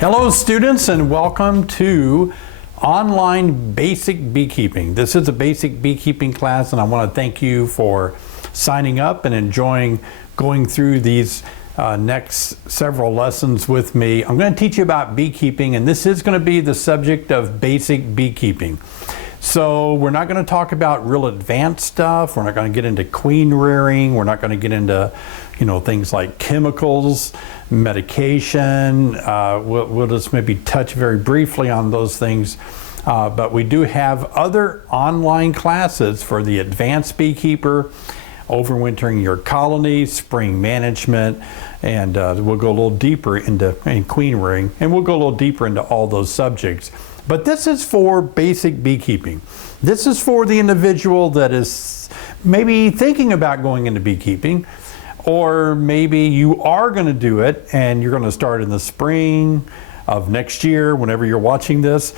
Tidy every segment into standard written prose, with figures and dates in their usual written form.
Hello students, and welcome to Online Basic Beekeeping. This is a basic beekeeping class, and I want to thank you for signing up and enjoying going through these next several lessons with me. I'm going to teach you about beekeeping, and this is going to be the subject of basic beekeeping. So we're not going to talk about real advanced stuff. We're not going to get into queen rearing. We're not going to get into, things like chemicals, medication. We'll just maybe touch very briefly on those things. But we do have other online classes for the advanced beekeeper, overwintering your colony, spring management, and we'll go a little deeper into queen rearing, and we'll go a little deeper into all those subjects. But this is for basic beekeeping. This is for the individual that is maybe thinking about going into beekeeping, or maybe you are going to do it and you're going to start in the spring of next year, whenever you're watching this.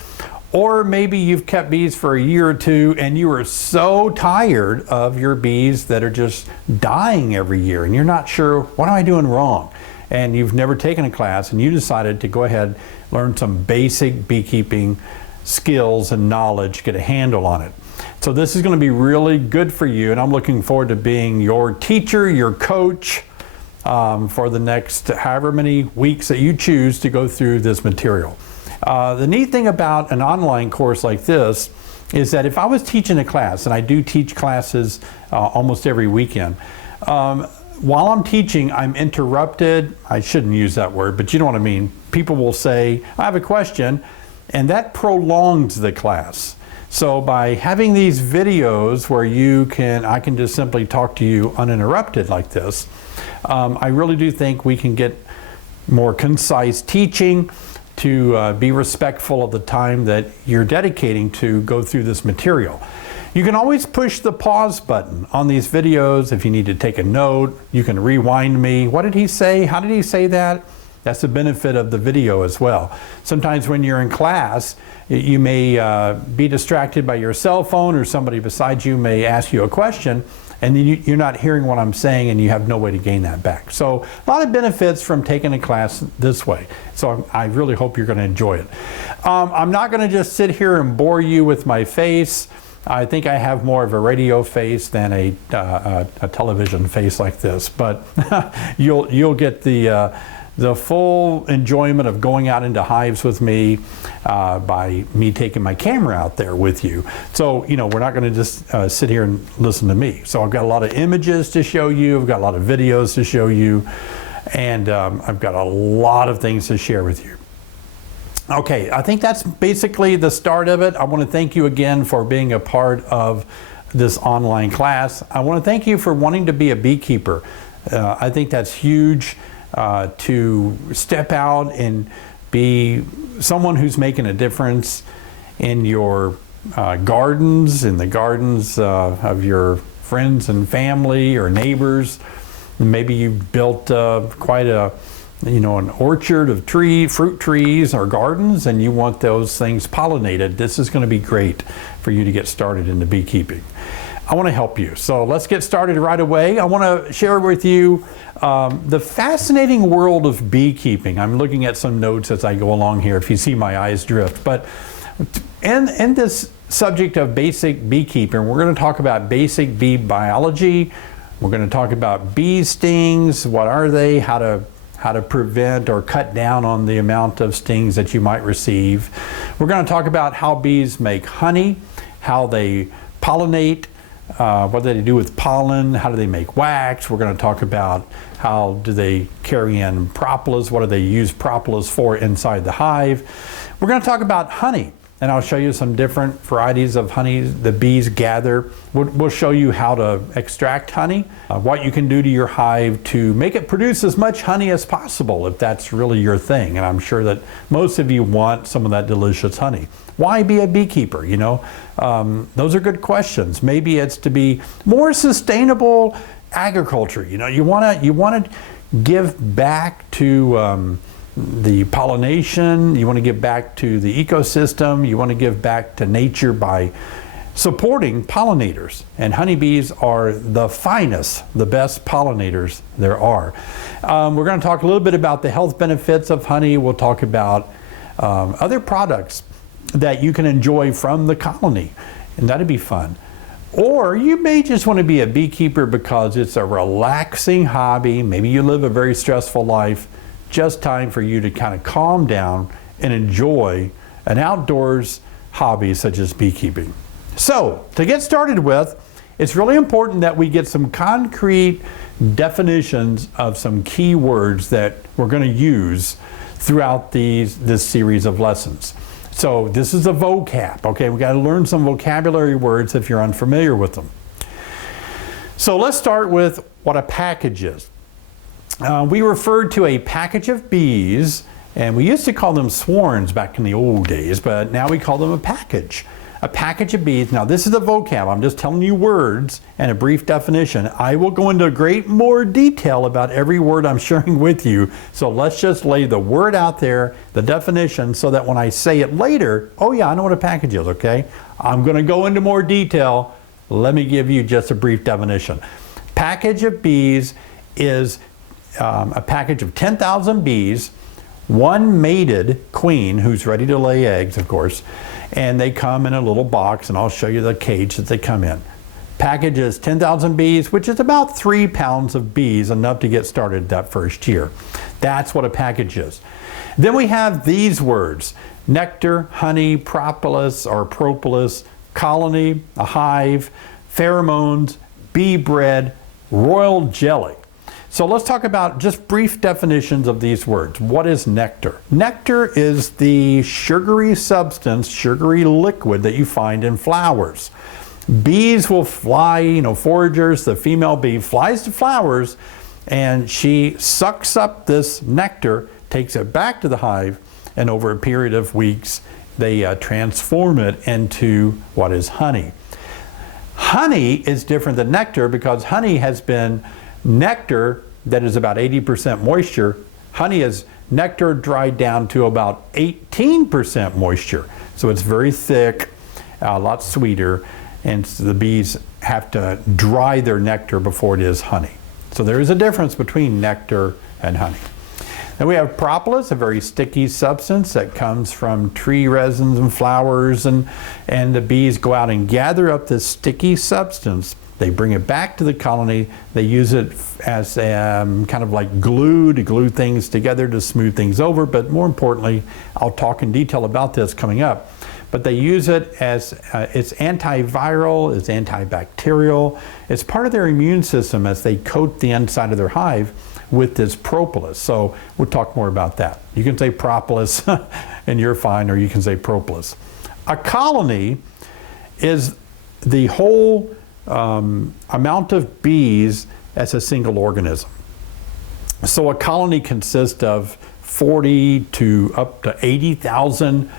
Or maybe you've kept bees for a year or two and you are so tired of your bees that are just dying every year and you're not sure, what am I doing wrong? And you've never taken a class and you decided to go ahead, learn some basic beekeeping skills and knowledge, get a handle on it. So this is going to be really good for you, and I'm looking forward to being your teacher, your coach, for the next however many weeks that you choose to go through this material. The neat thing about an online course like this is that if I was teaching a class, and I do teach classes almost every weekend, while I'm teaching, I'm interrupted. I shouldn't use that word, but you know what I mean. People will say, I have a question, and that prolongs the class. So by having these videos where I can just simply talk to you uninterrupted like this, I really do think we can get more concise teaching, to be respectful of the time that you're dedicating to go through this material. You can always push the pause button on these videos if you need to take a note. You can rewind me. What did he say? How did he say that? That's the benefit of the video as well. Sometimes when you're in class, you may be distracted by your cell phone, or somebody beside you may ask you a question, and then you're not hearing what I'm saying and you have no way to gain that back. So a lot of benefits from taking a class this way. So I really hope you're going to enjoy it. I'm not going to just sit here and bore you with my face. I think I have more of a radio face than a television face like this, but you'll get the full enjoyment of going out into hives with me by me taking my camera out there with you. So, we're not going to just sit here and listen to me. So I've got a lot of images to show you. I've got a lot of videos to show you. And I've got a lot of things to share with you. Okay, I think that's basically the start of it. I want to thank you again for being a part of this online class. I want to thank you for wanting to be a beekeeper. I think that's huge. To step out and be someone who's making a difference in your gardens, in the gardens of your friends and family or neighbors. Maybe you built quite an orchard of fruit trees or gardens, and you want those things pollinated. This is going to be great for you to get started into beekeeping. I want to help you. So let's get started right away. I want to share with you the fascinating world of beekeeping. I'm looking at some notes as I go along here, if you see my eyes drift. But in this subject of basic beekeeping, we're going to talk about basic bee biology. We're going to talk about bee stings. What are they? How to prevent or cut down on the amount of stings that you might receive. We're going to talk about how bees make honey, how they pollinate, what do they do with pollen, how do they make wax. We're going to talk about how do they carry in propolis, what do they use propolis for inside the hive. We're going to talk about honey, and I'll show you some different varieties of honey the bees gather. We'll show you how to extract honey, what you can do to your hive to make it produce as much honey as possible, if that's really your thing. And I'm sure that most of you want some of that delicious honey. Why be a beekeeper? Those are good questions. Maybe it's to be more sustainable agriculture. You want to give back to the pollination. You want to give back to the ecosystem. You want to give back to nature by supporting pollinators. And honeybees are the finest, the best pollinators there are. We're going to talk a little bit about the health benefits of honey. We'll talk about other products that you can enjoy from the colony, and that'd be fun. Or you may just want to be a beekeeper because it's a relaxing hobby. Maybe you live a very stressful life. Just time for you to kind of calm down and enjoy an outdoors hobby such as beekeeping. So, to get started with, it's really important that we get some concrete definitions of some key words that we're going to use throughout this series of lessons. So this is a vocab, okay? We got to learn some vocabulary words if you're unfamiliar with them. So let's start with what a package is. We referred to a package of bees, and we used to call them swarms back in the old days, but now we call them a package. A package of bees. Now this is a vocab. I'm just telling you words and a brief definition. I will go into great more detail about every word I'm sharing with you. So let's just lay the word out there, the definition, so that when I say it later, oh yeah, I know what a package is, okay? I'm going to go into more detail. Let me give you just a brief definition. Package of bees is a package of 10,000 bees, one mated queen who's ready to lay eggs, of course, and they come in a little box, and I'll show you the cage that they come in. Package is 10,000 bees, which is about 3 pounds of bees, enough to get started that first year. That's what a package is. Then we have these words: nectar, honey, propolis or propolis, colony, a hive, pheromones, bee bread, royal jelly. So let's talk about just brief definitions of these words. What is nectar? Nectar is the sugary substance, sugary liquid that you find in flowers. Bees will fly, foragers, the female bee flies to flowers, and she sucks up this nectar, takes it back to the hive, and over a period of weeks, they transform it into what is honey. Honey is different than nectar because honey has been nectar that is about 80% moisture. Honey is nectar dried down to about 18% moisture. So it's very thick, a lot sweeter, and so the bees have to dry their nectar before it is honey. So there is a difference between nectar and honey. Then we have propolis, a very sticky substance that comes from tree resins and flowers, and the bees go out and gather up this sticky substance. They bring it back to the colony. They use it as kind of like glue to glue things together to smooth things over. But more importantly, I'll talk in detail about this coming up. But they use it as it's antiviral, it's antibacterial. It's part of their immune system as they coat the inside of their hive with this propolis. So we'll talk more about that. You can say propolis and you're fine, or you can say propolis. A colony is the whole amount of bees as a single organism. So a colony consists of 40 to up to 80,000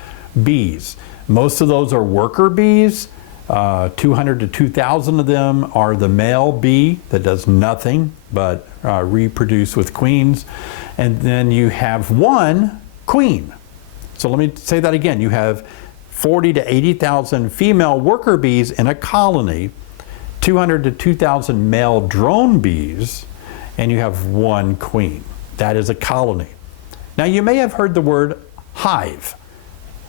bees. Most of those are worker bees. 200 to 2,000 of them are the male bee that does nothing but reproduce with queens. And then you have one queen. So let me say that again. You have 40 to 80,000 female worker bees in a colony, 200 to 2,000 male drone bees, and you have one queen. That is a colony. Now you may have heard the word hive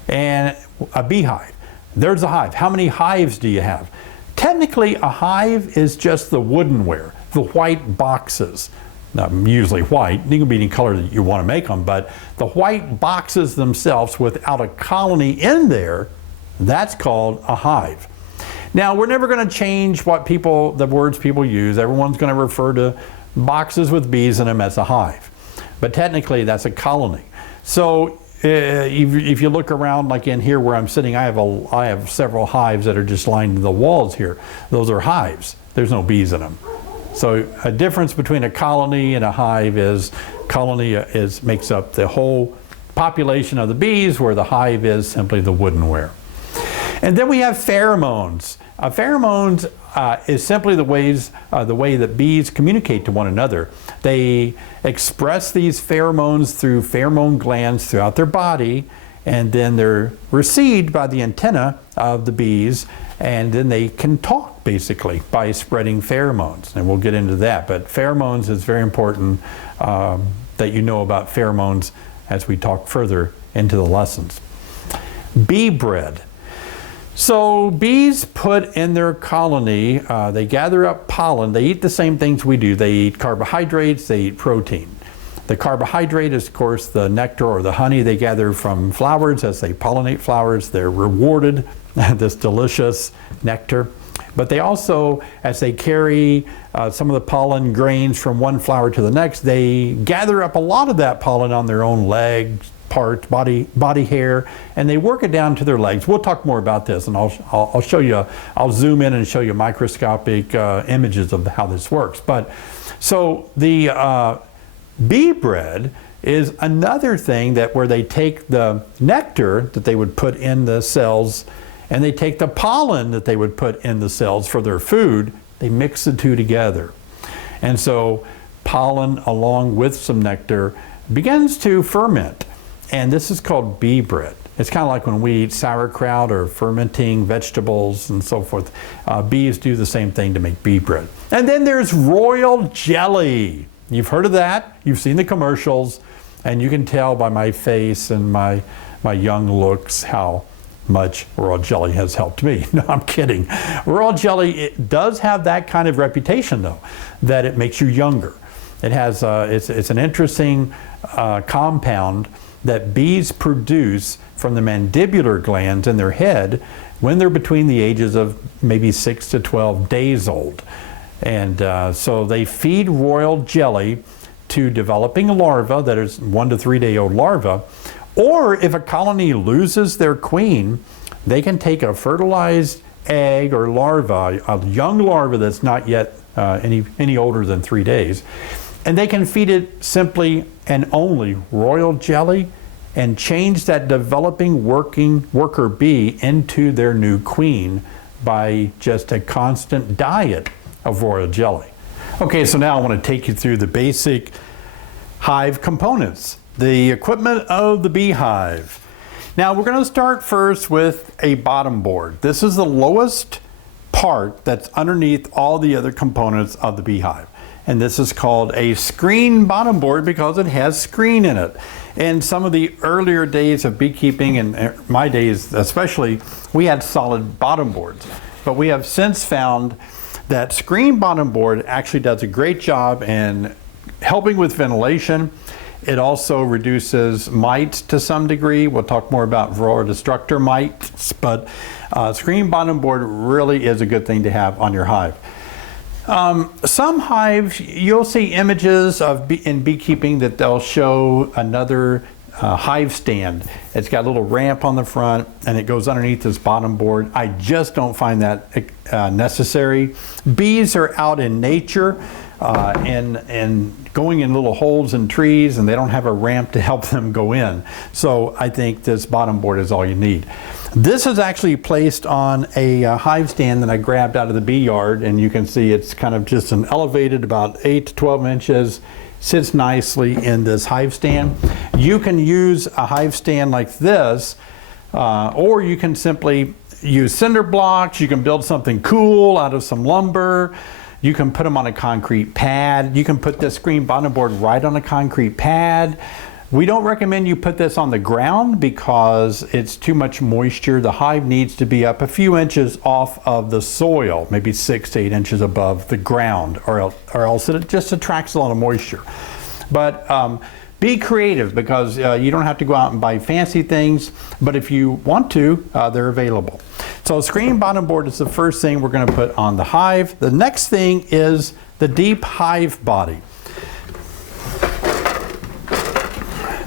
and a beehive. There's a hive. How many hives do you have? Technically, a hive is just the woodenware, the white boxes. Not usually white, you can be any color that you want to make them, but the white boxes themselves without a colony in there, that's called a hive. Now, we're never going to change the words people use. Everyone's going to refer to boxes with bees in them as a hive. But technically, that's a colony. So if you look around, like in here where I'm sitting, I have several hives that are just lined the walls here. Those are hives. There's no bees in them. So a difference between a colony and a hive is colony makes up the whole population of the bees, where the hive is simply the woodenware. And then we have pheromones. Pheromones is simply the way that bees communicate to one another. They express these pheromones through pheromone glands throughout their body, and then they're received by the antenna of the bees, and then they can talk basically by spreading pheromones, and we'll get into that. But pheromones is very important that you know about pheromones as we talk further into the lessons. Bee bread. So bees put in their colony, they gather up pollen. They eat the same things we do. They eat carbohydrates, they eat protein. The carbohydrate is, of course, the nectar or the honey they gather from flowers. As they pollinate flowers, they're rewarded this delicious nectar. But they also, as they carry some of the pollen grains from one flower to the next, they gather up a lot of that pollen on their own legs, parts, body hair, and they work it down to their legs. We'll talk more about this, and I'll show you, I'll zoom in and show you microscopic images of how this works. But so the bee bread is another thing that where they take the nectar that they would put in the cells, and they take the pollen that they would put in the cells for their food, they mix the two together. And so pollen along with some nectar begins to ferment. And this is called bee bread. It's kind of like when we eat sauerkraut or fermenting vegetables and so forth. Bees do the same thing to make bee bread. And then there's royal jelly. You've heard of that. You've seen the commercials. And you can tell by my face and my young looks how much royal jelly has helped me. No, I'm kidding. Royal jelly, it does have that kind of reputation, though, that it makes you younger. It has, it's an interesting compound that bees produce from the mandibular glands in their head when they're between the ages of maybe 6 to 12 days old. And so they feed royal jelly to developing larvae, that is 1 to 3 day old larvae. Or if a colony loses their queen, they can take a fertilized egg or larva, a young larva that's not yet any older than 3 days, and they can feed it simply and only royal jelly and change that developing worker bee into their new queen by just a constant diet of royal jelly. Okay, so now I want to take you through the basic hive components, the equipment of the beehive. Now we're going to start first with a bottom board. This is the lowest part that's underneath all the other components of the beehive. And this is called a screen bottom board because it has screen in it. In some of the earlier days of beekeeping, and my days especially, we had solid bottom boards. But we have since found that screen bottom board actually does a great job in helping with ventilation. It also reduces mites to some degree. We'll talk more about varroa destructor mites, but screen bottom board really is a good thing to have on your hive. Some hives, you'll see images in beekeeping that they'll show another hive stand. It's got a little ramp on the front and it goes underneath this bottom board. I just don't find that necessary. Bees are out in nature and going in little holes in trees, and they don't have a ramp to help them go in. So I think this bottom board is all you need. This is actually placed on a hive stand that I grabbed out of the bee yard, and you can see it's kind of just an elevated about 8 to 12 inches. Sits nicely in this hive stand. You can use a hive stand like this, or you can simply use cinder blocks. You can build something cool out of some lumber. You can put them on a concrete pad. You can put this screen bottom board right on a concrete pad. We don't recommend you put this on the ground because it's too much moisture. The hive needs to be up a few inches off of the soil, maybe 6 to 8 inches above the ground, or else it just attracts a lot of moisture. But be creative, because you don't have to go out and buy fancy things, but if you want to, they're available. So screen bottom board is the first thing we're going to put on the hive. The next thing is the deep hive body.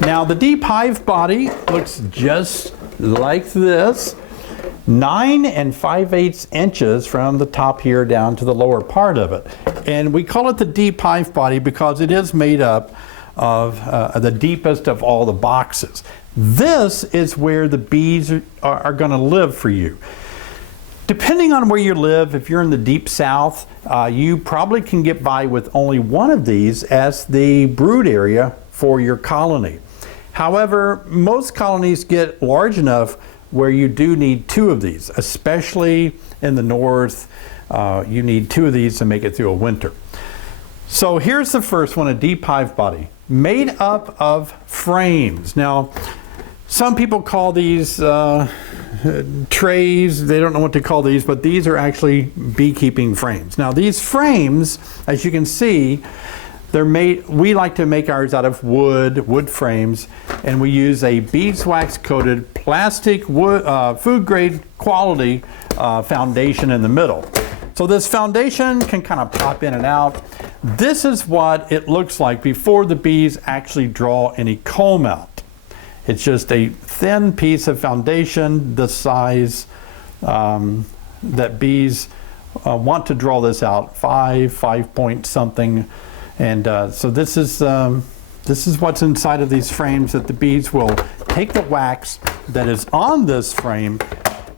Now the deep hive body looks just like this, 9 5/8 inches from the top here down to the lower part of it. And we call it the deep hive body because it is made up of the deepest of all the boxes. This is where the bees are going to live for you. Depending on where you live, if you're in the deep south, you probably can get by with only one of these as the brood area for your colony. However, most colonies get large enough where you do need 2 of these, especially in the north. You need 2 of these to make it through a winter. So here's the first one, a deep hive body, made up of frames. Now, some people call these trays. They don't know what to call these, but these are actually beekeeping frames. Now, these frames, as you can see, they're made, we like to make ours out of wood frames, and we use a beeswax coated plastic wood, food grade quality foundation in the middle. So this foundation can kind of pop in and out. This is what it looks like before the bees actually draw any comb out. It's just a thin piece of foundation, the size that bees want to draw this out, 5 point something. And so this is what's inside of these frames, that the bees will take the wax that is on this frame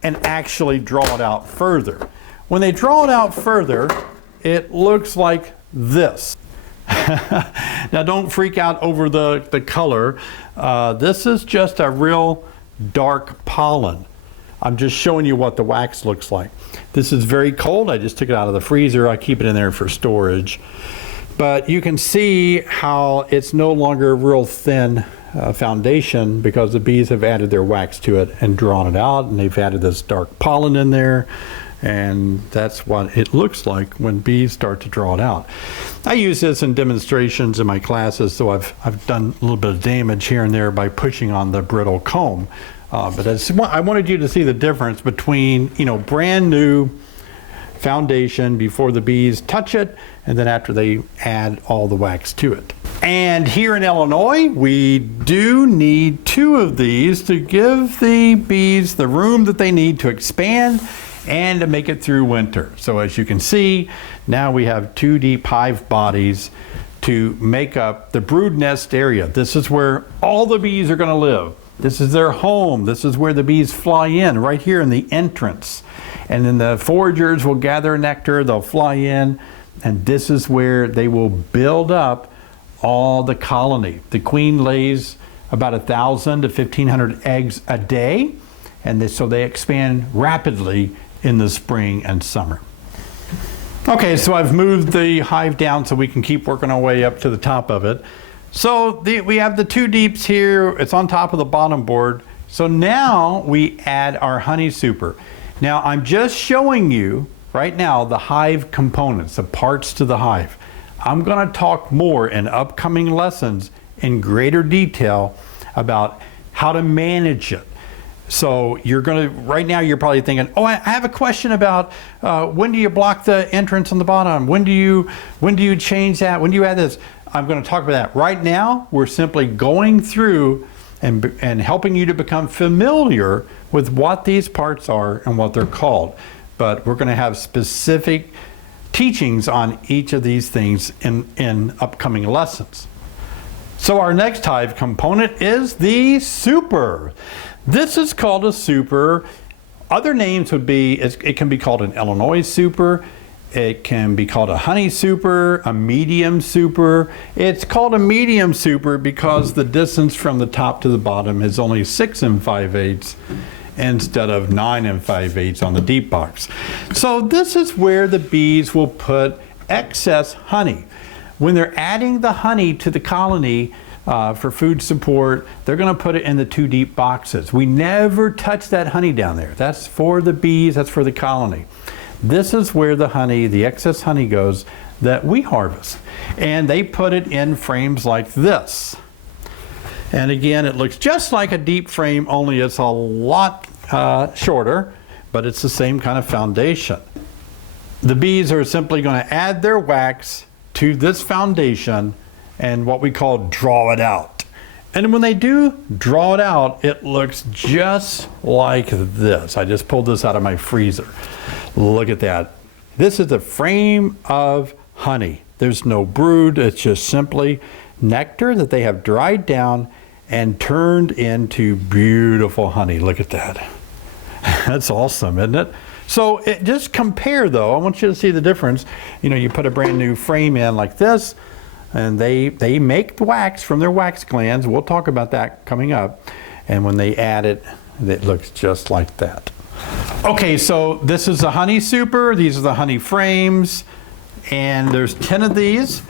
and actually draw it out further. When they draw it out further, it looks like this. Now don't freak out over the color. This is just a real dark pollen. I'm just showing you what the wax looks like. This is very cold. I just took it out of the freezer. I keep it in there for storage. But you can see how it's no longer a real thin foundation, because the bees have added their wax to it and drawn it out, and they've added this dark pollen in there. And that's what it looks like when bees start to draw it out. I use this in demonstrations in my classes, so I've done a little bit of damage here and there by pushing on the brittle comb. But I wanted you to see the difference between, brand new foundation before the bees touch it, and then after they add all the wax to it. And here in Illinois, we do need 2 of these to give the bees the room that they need to expand and to make it through winter. So as you can see, now we have 2 deep hive bodies to make up the brood nest area. This is where all the bees are going to live. This is their home. This is where the bees fly in, right here in the entrance. And then the foragers will gather nectar, they'll fly in, and this is where they will build up all the colony. The queen lays about 1,000 to 1,500 eggs a day, and so they expand rapidly in the spring and summer. Okay, so I've moved the hive down so we can keep working our way up to the top of it. So we have the 2 deeps here. It's on top of the bottom board. So now we add our honey super. Now I'm just showing you right now the hive components, the parts to the hive. I'm going to talk more in upcoming lessons in greater detail about how to manage it. So right now you're probably thinking, oh, I have a question about when do you block the entrance on the bottom? When do you change that? When do you add this? I'm going to talk about that. Right now, we're simply going through and helping you to become familiar with what these parts are and what they're called. But we're going to have specific teachings on each of these things in upcoming lessons. So our next hive component is the super. This is called a super. Other names would be, it can be called an Illinois super. It can be called a honey super, a medium super. It's called a medium super because the distance from the top to the bottom is only 6 5/8 instead of 9 5/8 on the deep box. So this is where the bees will put excess honey. When they're adding the honey to the colony for food support, they're going to put it in the 2 deep boxes. We never touch that honey down there. That's for the bees, that's for the colony. This is where the honey, the excess honey goes that we harvest. And they put it in frames like this. And again, it looks just like a deep frame, only it's a lot shorter, but it's the same kind of foundation. The bees are simply going to add their wax to this foundation and what we call draw it out. And when they do draw it out, it looks just like this. I just pulled this out of my freezer. Look at that. This is the frame of honey. There's no brood. It's just simply nectar that they have dried down and turned into beautiful honey. Look at that. That's awesome, isn't it? So just compare though. I want you to see the difference. You put a brand new frame in like this. and they make the wax from their wax glands. We'll talk about that coming up. And when they add it, it looks just like that. Okay, so this is the honey super. These are the honey frames, and there's 10 of these.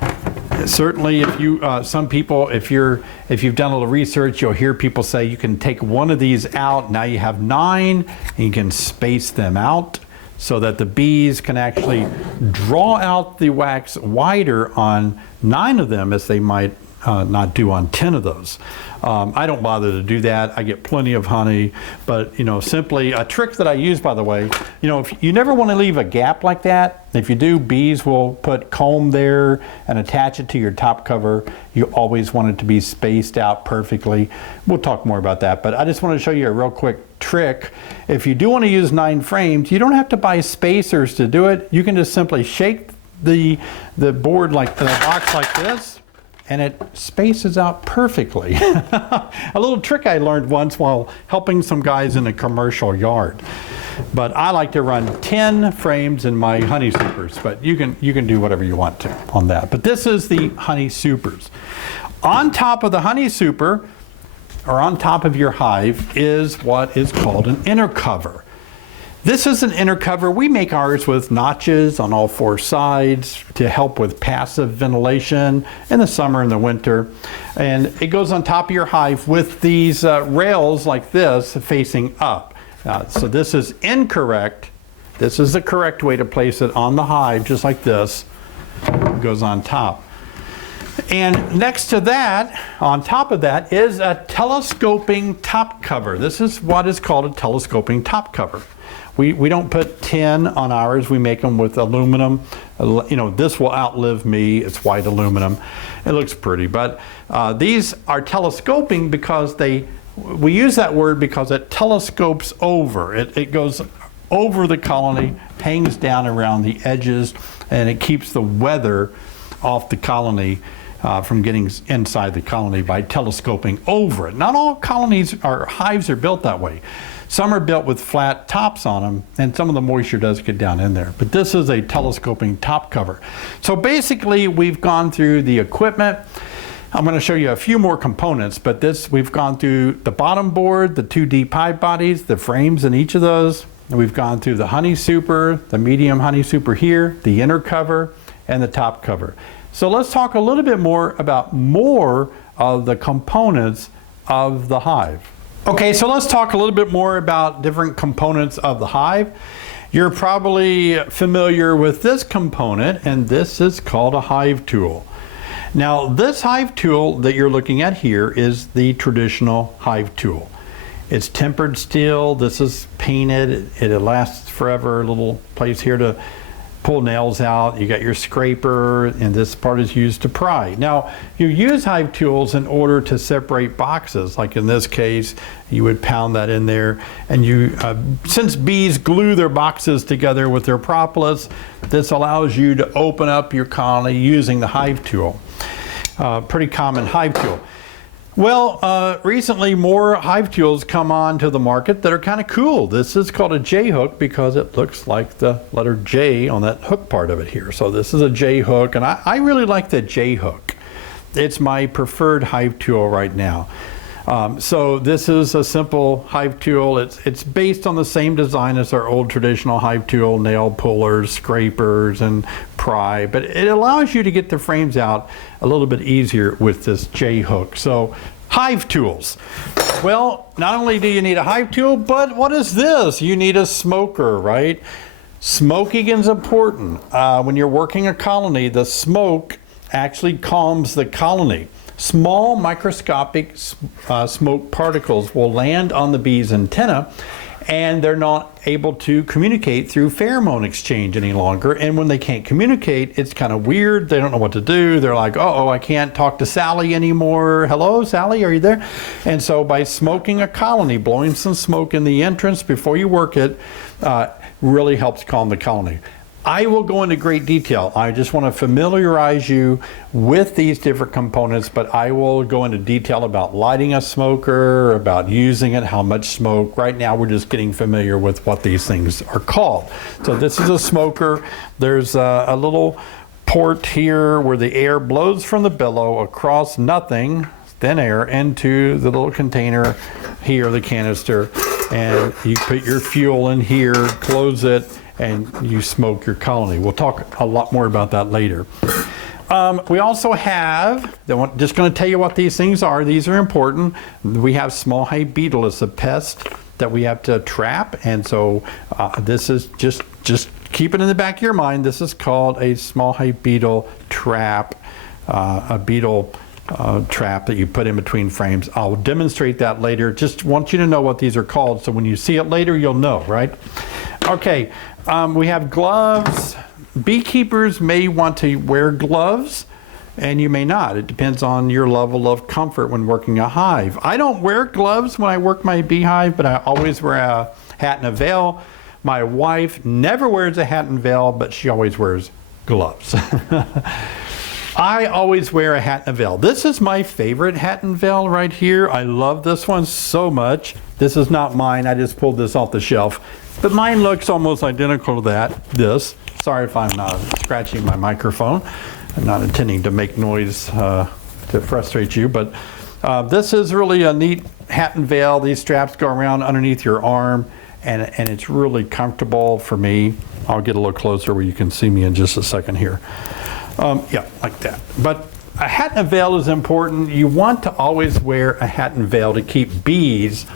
Certainly, if you some people, if you've done a little research, you'll hear people say you can take one of these out. Now you have 9, and you can space them out so that the bees can actually draw out the wax wider on 9 of them as they might not do on 10 of those. I don't bother to do that. I get plenty of honey, but simply a trick that I use, by the way, if you never want to leave a gap like that. If you do, bees will put comb there and attach it to your top cover. You always want it to be spaced out perfectly. We'll talk more about that, but I just want to show you a real quick trick. If you do want to use 9 frames, you don't have to buy spacers to do it. You can just simply shake the board like the box like this, and it spaces out perfectly. A little trick I learned once while helping some guys in a commercial yard. But I like to run 10 frames in my honey supers, but you can do whatever you want to on that. But this is the honey supers. On top of the honey super, or on top of your hive, is what is called an inner cover. This is an inner cover. We make ours with notches on all 4 sides to help with passive ventilation in the summer and the winter. And it goes on top of your hive with these rails like this facing up. So this is incorrect. This is the correct way to place it on the hive, just like this. It goes on top. And next to that, on top of that, is a telescoping top cover. This is what is called a telescoping top cover. We don't put tin on ours. We make them with aluminum. This will outlive me. It's white aluminum. It looks pretty, but these are telescoping because we use that word because it telescopes over. It goes over the colony, hangs down around the edges, and it keeps the weather off the colony from getting inside the colony by telescoping over it. Not all colonies or hives are built that way. Some are built with flat tops on them, and some of the moisture does get down in there. But this is a telescoping top cover. So basically, we've gone through the equipment. I'm going to show you a few more components, but we've gone through the bottom board, the 2 deep hive bodies, the frames in each of those. And we've gone through the honey super, the medium honey super here, the inner cover, and the top cover. So let's talk a little bit more about more of the components of the hive. Okay, so let's talk a little bit more about different components of the hive. You're probably familiar with this component, and this is called a hive tool. Now, this hive tool that you're looking at here is the traditional hive tool. It's tempered steel. This is painted. It lasts forever. A little place here to pull nails out. You got your scraper, and this part is used to pry. Now, you use hive tools in order to separate boxes. Like in this case, you would pound that in there, and since bees glue their boxes together with their propolis, this allows you to open up your colony using the hive tool. Pretty common hive tool. Well, recently more hive tools come on to the market that are kind of cool. This is called a J hook because it looks like the letter J on that hook part of it here. So this is a J hook, and I really like the J hook. It's my preferred hive tool right now. So this is a simple hive tool. It's based on the same design as our old traditional hive tool, nail pullers, scrapers, and pry, but it allows you to get the frames out a little bit easier with this J hook. So hive tools. Well, not only do you need a hive tool, but what is this? You need a smoker, right? Smoking is important. When you're working a colony, the smoke actually calms the colony. Small microscopic smoke particles will land on the bee's antenna, and they're not able to communicate through pheromone exchange any longer. And when they can't communicate, it's kind of weird. They don't know what to do. They're like, uh-oh, I can't talk to Sally anymore. Hello, Sally, are you there? And so by smoking a colony, blowing some smoke in the entrance before you work it, really helps calm the colony. I will go into great detail. I just want to familiarize you with these different components, but I will go into detail about lighting a smoker, about using it, how much smoke. Right now we're just getting familiar with what these things are called. So this is a smoker. There's a little port here where the air blows from the billow across nothing, thin air, into the little container here, the canister, and you put your fuel in here, close it, and you smoke your colony. We'll talk a lot more about that later. We also have, just going to tell you what these things are. These are important. We have small hive beetle. It's a pest that we have to trap, and so this is just keep it in the back of your mind. This is called a small hive beetle trap, a beetle trap that you put in between frames. I'll demonstrate that later. Just want you to know what these are called, so when you see it later, you'll know, right? Okay, we have gloves. Beekeepers may want to wear gloves, and you may not. It depends on your level of comfort when working a hive. I don't wear gloves when I work my beehive, but I always wear a hat and a veil. My wife never wears a hat and veil, but she always wears gloves. I always wear a hat and a veil. This is my favorite hat and veil right here. I love this one so much. This is not mine. I just pulled this off the shelf. But mine looks almost identical to this. Sorry if I'm scratching my microphone. I'm not intending to make noise to frustrate you, but this is really a neat hat and veil. These straps go around underneath your arm, and it's really comfortable for me. I'll get a little closer where you can see me in just a second here. Yeah, like that. But a hat and a veil is important. You want to always wear a hat and veil to keep bees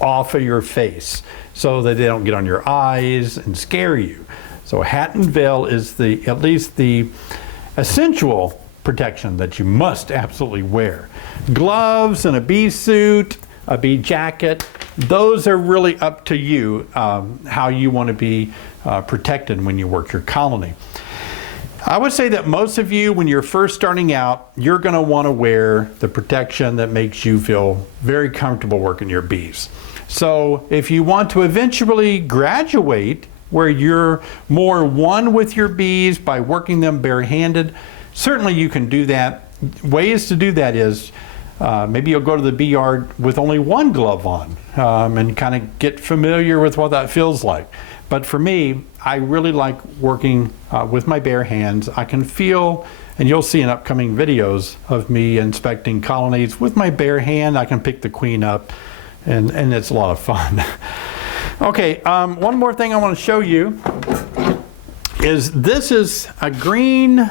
off of your face so that they don't get on your eyes and scare you. So a hat and veil is at least the essential protection that you must absolutely wear. Gloves and a bee suit, a bee jacket, those are really up to you, how you want to be protected when you work your colony. I would say that most of you, when you're first starting out, you're going to want to wear the protection that makes you feel very comfortable working your bees. So if you want to eventually graduate where you're more one with your bees by working them barehanded, certainly you can do that. Ways to do that is maybe you'll go to the bee yard with only one glove on and kind of get familiar with what that feels like. But for me, I really like working with my bare hands. I can feel, and you'll see in upcoming videos of me inspecting colonies with my bare hand. I can pick the queen up, and it's a lot of fun. Okay, one more thing I want to show you is this is a green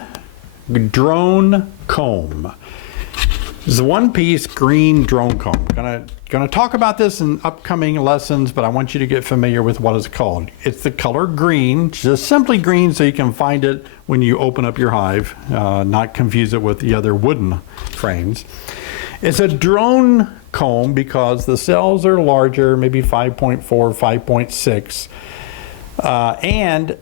drone comb. This is a one-piece green drone comb. Gonna talk about this in upcoming lessons, but I want you to get familiar with what it's called. It's the color green, just simply green, so you can find it when you open up your hive, not confuse it with the other wooden frames. It's a drone comb because the cells are larger, maybe 5.4, 5.6, and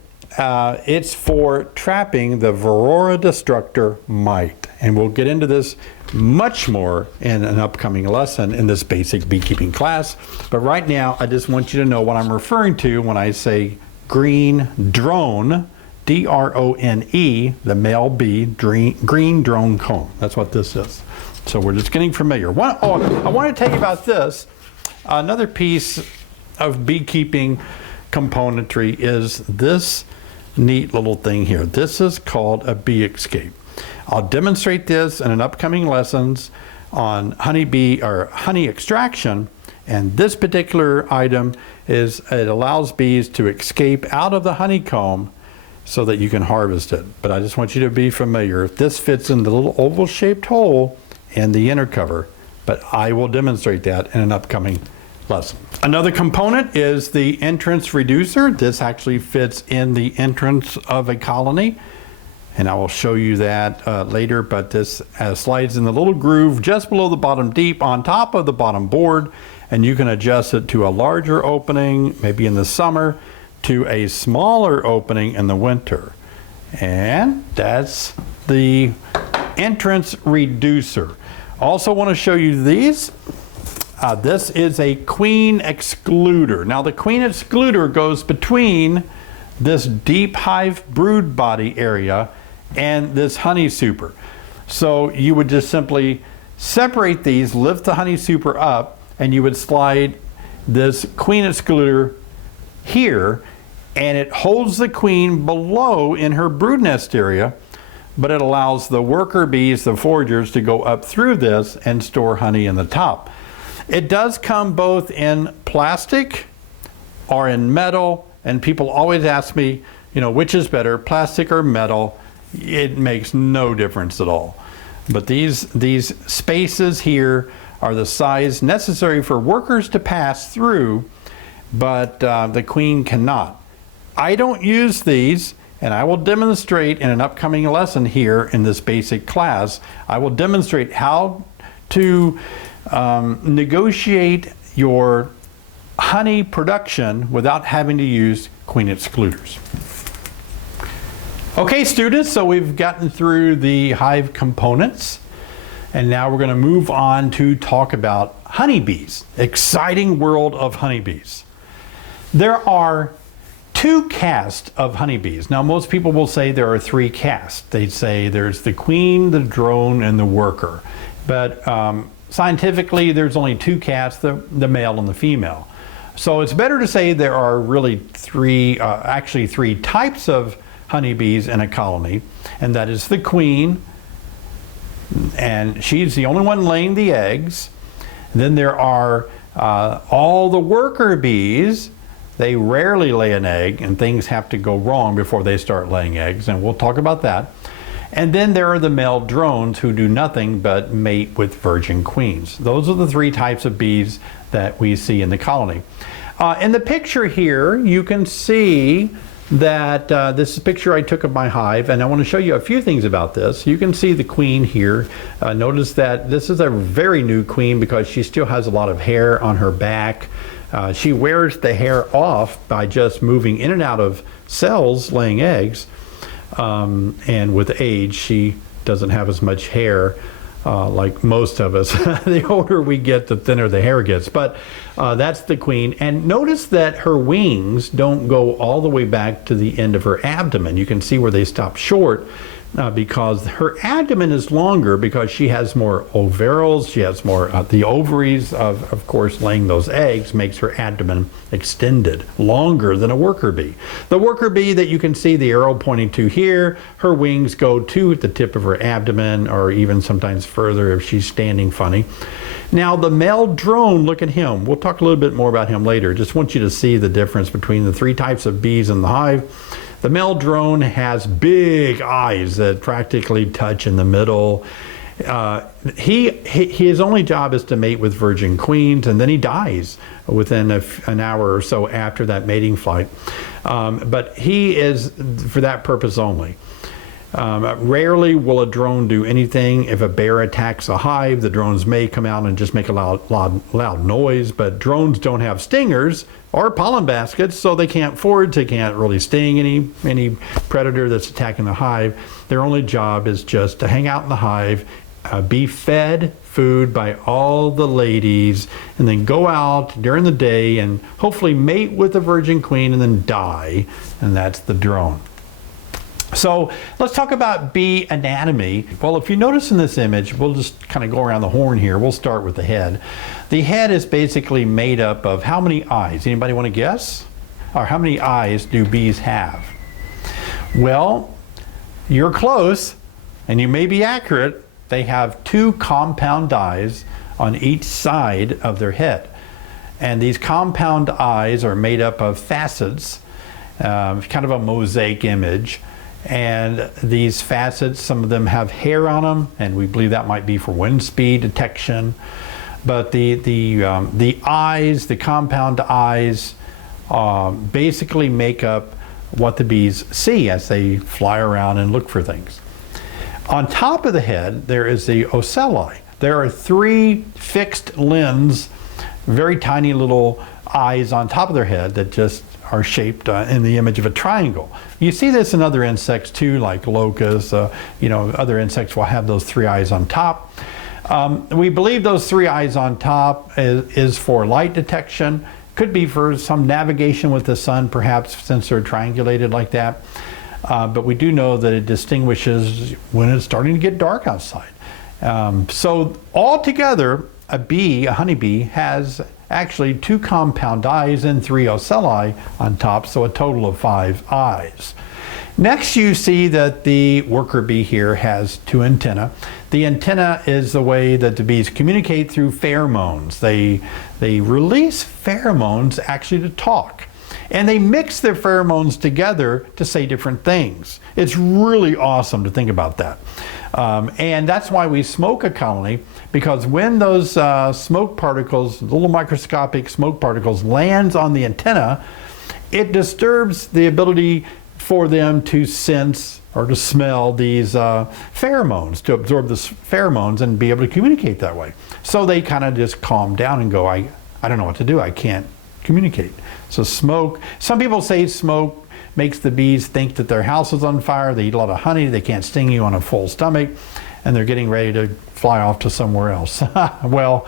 it's for trapping the Varroa destructor mite. And we'll get into this much more in an upcoming lesson in this basic beekeeping class. But right now, I just want you to know what I'm referring to when I say green drone, D-R-O-N-E, the male bee, green drone comb. That's what this is. So we're just getting familiar. I want to tell you about this. Another piece of beekeeping componentry is this neat little thing here. This is called a bee escape. I'll demonstrate this in an upcoming lessons on honeybee or honey extraction, and this particular item it allows bees to escape out of the honeycomb so that you can harvest it. But I just want you to be familiar. This fits in the little oval shaped hole in the inner cover, but I will demonstrate that in an upcoming lesson. Another component is the entrance reducer. This actually fits in the entrance of a colony, and I will show you that later, but this slides in the little groove just below the bottom deep on top of the bottom board, and you can adjust it to a larger opening, maybe in the summer, to a smaller opening in the winter. And that's the entrance reducer. Also want to show you these. This is a queen excluder. Now the queen excluder goes between this deep hive brood body area and this honey super. So you would just simply separate these, lift the honey super up, and you would slide this queen excluder here, and it holds the queen below in her brood nest area but it allows the worker bees, the foragers, to go up through this and store honey in the top. It does come both in plastic or in metal, and people always ask me, which is better, plastic or metal? It makes no difference at all. But these spaces here are the size necessary for workers to pass through, but the queen cannot. I don't use these, and I will demonstrate in an upcoming lesson here in this basic class. I will demonstrate how to negotiate your honey production without having to use queen excluders. Okay, students, so we've gotten through the hive components, and now we're going to move on to talk about honeybees. Exciting world of honeybees. There are two castes of honeybees. Now, most people will say there are three castes. They say there's the queen, the drone, and the worker. But scientifically, there's only two castes, the male and the female. So it's better to say there are really three types of honeybees in a colony, and that is the queen, and she's the only one laying the eggs. Then there are all the worker bees. They rarely lay an egg, and things have to go wrong before they start laying eggs, and we'll talk about that. And then there are the male drones who do nothing but mate with virgin queens. Those are the three types of bees that we see in the colony. In the picture here, you can see that this is a picture I took of my hive, and I want to show you a few things about this. You can see the queen here. Notice that this is a very new queen because she still has a lot of hair on her back. She wears the hair off by just moving in and out of cells laying eggs, and with age she doesn't have as much hair like most of us. The older we get, the thinner the hair gets. But that's the queen. And notice that her wings don't go all the way back to the end of her abdomen. You can see where they stop short because her abdomen is longer because she has more ovarils. She has more, the ovaries of course, laying those eggs makes her abdomen extended, longer than a worker bee. The worker bee that you can see the arrow pointing to here, her wings go to the tip of her abdomen, or even sometimes further if she's standing funny. Now the male drone, look at him. We'll talk a little bit more about him later. Just want you to see the difference between the three types of bees in the hive. The male drone has big eyes that practically touch in the middle. His only job is to mate with virgin queens, and then he dies within an hour or so after that mating flight. But he is for that purpose only. Rarely will a drone do anything. If a bear attacks a hive, the drones may come out and just make a loud noise, but drones don't have stingers or pollen baskets, so they can't forage, they can't really sting any predator that's attacking the hive. Their only job is just to hang out in the hive, be fed food by all the ladies, and then go out during the day and hopefully mate with the virgin queen and then die, and that's the drone. So let's talk about bee anatomy. Well, if you notice in this image, we'll just kind of go around the horn here. We'll start with the head. The head is basically made up of how many eyes? Anybody want to guess? Or how many eyes do bees have? Well, you're close, and you may be accurate. They have two compound eyes on each side of their head. And these compound eyes are made up of facets, kind of a mosaic image. And these facets, some of them have hair on them, and we believe that might be for wind speed detection. But the eyes, the compound eyes, basically make up what the bees see as they fly around and look for things. On top of the head, there is the ocelli. There are three fixed lens, very tiny little eyes on top of their head that just are shaped in the image of a triangle. You see this in other insects too, like locusts. Other insects will have those three eyes on top. We believe those three eyes on top is for light detection. Could be for some navigation with the sun, perhaps, since they're triangulated like that. But we do know that it distinguishes when it's starting to get dark outside. So altogether, a honeybee, has actually two compound eyes and three ocelli on top, so a total of 5 eyes. Next, you see that the worker bee here has two antennae. The antenna is the way that the bees communicate through pheromones. They release pheromones actually to talk. And they mix their pheromones together to say different things. It's really awesome to think about that. And that's why we smoke a colony, because when those smoke particles, little microscopic smoke particles, lands on the antenna, it disturbs the ability for them to sense or to smell these pheromones, to absorb the pheromones and be able to communicate that way. So they kind of just calm down and go, I don't know what to do, I can't communicate. So smoke, some people say smoke makes the bees think that their house is on fire, they eat a lot of honey, they can't sting you on a full stomach, and they're getting ready to fly off to somewhere else. Well,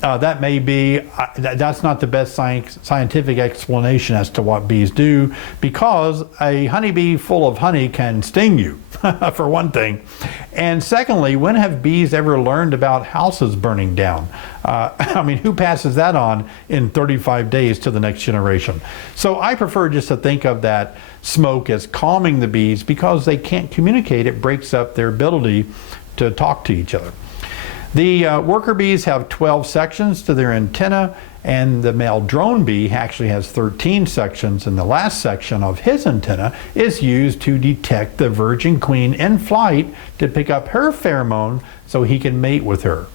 that may be, that's not the best scientific explanation as to what bees do, because a honeybee full of honey can sting you, for one thing. And secondly, when have bees ever learned about houses burning down? I mean, who passes that on in 35 days to the next generation? So I prefer just to think of that smoke as calming the bees, because they can't communicate. It breaks up their ability to talk to each other. The worker bees have 12 sections to their antenna, and the male drone bee actually has 13 sections, and the last section of his antenna is used to detect the virgin queen in flight to pick up her pheromone so he can mate with her.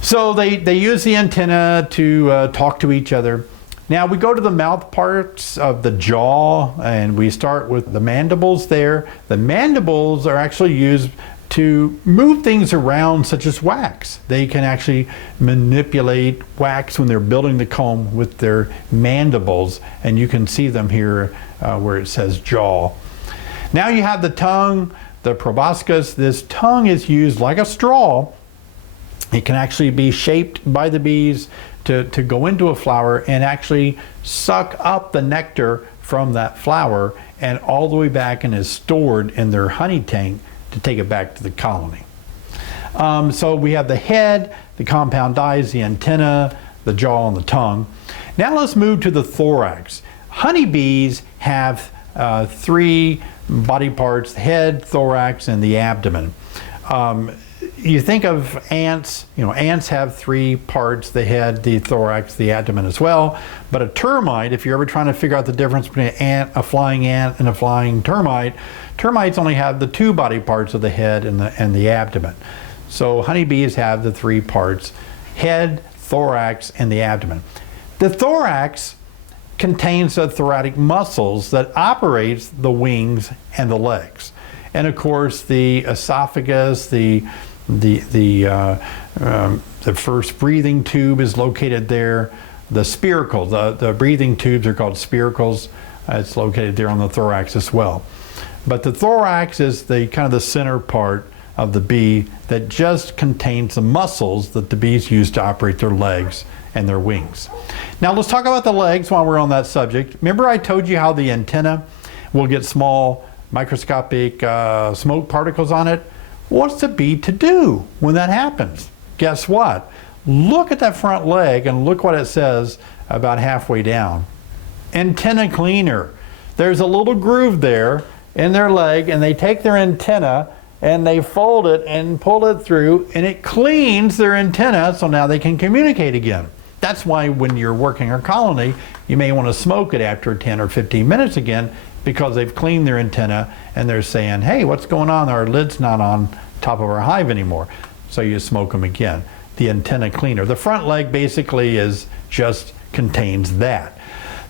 So they use the antenna to talk to each other. Now we go to the mouth parts of the jaw, and we start with the mandibles there. The mandibles are actually used to move things around, such as wax. They can actually manipulate wax when they're building the comb with their mandibles, and you can see them here where it says jaw. Now you have the tongue, the proboscis. This tongue is used like a straw. It can actually be shaped by the bees to go into a flower and actually suck up the nectar from that flower and all the way back, and is stored in their honey tank to take it back to the colony. So we have the head, the compound eyes, the antenna, the jaw, and the tongue. Now let's move to the thorax. Honeybees have three body parts: the head, thorax, and the abdomen. You think of ants, ants have three parts: the head, the thorax, the abdomen as well. But a termite, if you're ever trying to figure out the difference between a flying ant and a flying termite, termites only have the two body parts of the head and the abdomen. So honeybees have the three parts: head, thorax, and the abdomen. The thorax contains the thoracic muscles that operates the wings and the legs. And of course, the esophagus, the first breathing tube is located there. The spiracles, the breathing tubes are called spiracles. It's located there on the thorax as well. But the thorax is the kind of the center part of the bee that just contains the muscles that the bees use to operate their legs and their wings. Now let's talk about the legs while we're on that subject. Remember I told you how the antenna will get small microscopic smoke particles on it? What's the bee to do when that happens? Guess what? Look at that front leg and look what it says about halfway down. Antenna cleaner. There's a little groove there in their leg, and they take their antenna and they fold it and pull it through, and it cleans their antenna so now they can communicate again. That's why when you're working a colony, you may want to smoke it after 10 or 15 minutes again, because they've cleaned their antenna and they're saying, hey, what's going on? Our lid's not on top of our hive anymore. So you smoke them again. The antenna cleaner. The front leg basically just contains that.